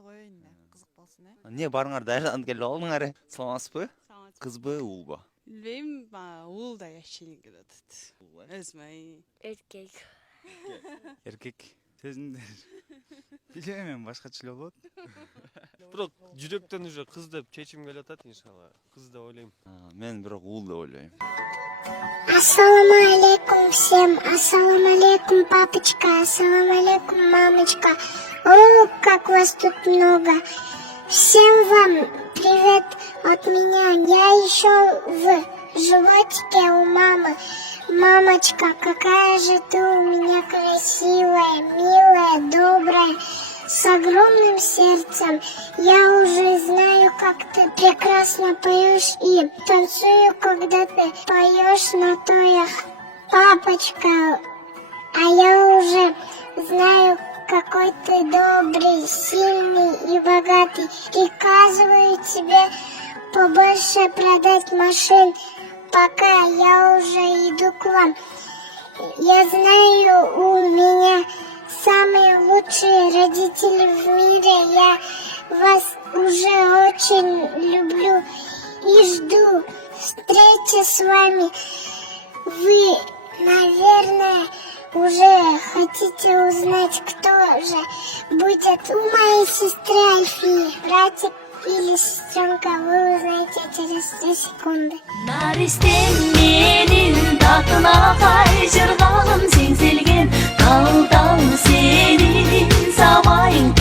эле коеюн да, кызык болсун Не барыңар даярданып келип алдыңар. Саламатсызбы? Кызбы, уулбу? Билбейм, уул да яшилин келип атат. Өзмөй. Эркек. Эркек. Сөзүңдөр. Билбейм, мен башкача эле болот. Бирок жүрөктөн уже кыз деп чечим келип атат иншалла. Кыз деп ойлойм. Мен бирок уулду деп ойлойм. Ассаламу алейкум всем, ассаламу алейкум, папочка, ассаламу алейкум, мамочка. О, как вас тут много. Всем вам привет от меня. Я еще в животике у мамы. Мамочка, какая же ты у меня красивая, милая, добрая, с огромным сердцем. Я уже знаю, как ты прекрасно поешь и танцую, когда ты поешь на тоях. Папочка, а я уже знаю, какой ты добрый, сильный и богатый. Приказываю тебе побольше продать машин, пока я уже иду к вам. Я знаю, у меня самые лучшие родители в мире. Я вас уже очень люблю и жду встречи с вами. Вы, наверное, уже хотите узнать, кто же будет у моей сестры Альфии, братик или сестренка, вы узнаете через 3 секунды. Naristem menin tatına kayjırgağım sen selgen. Dal dal senin samayın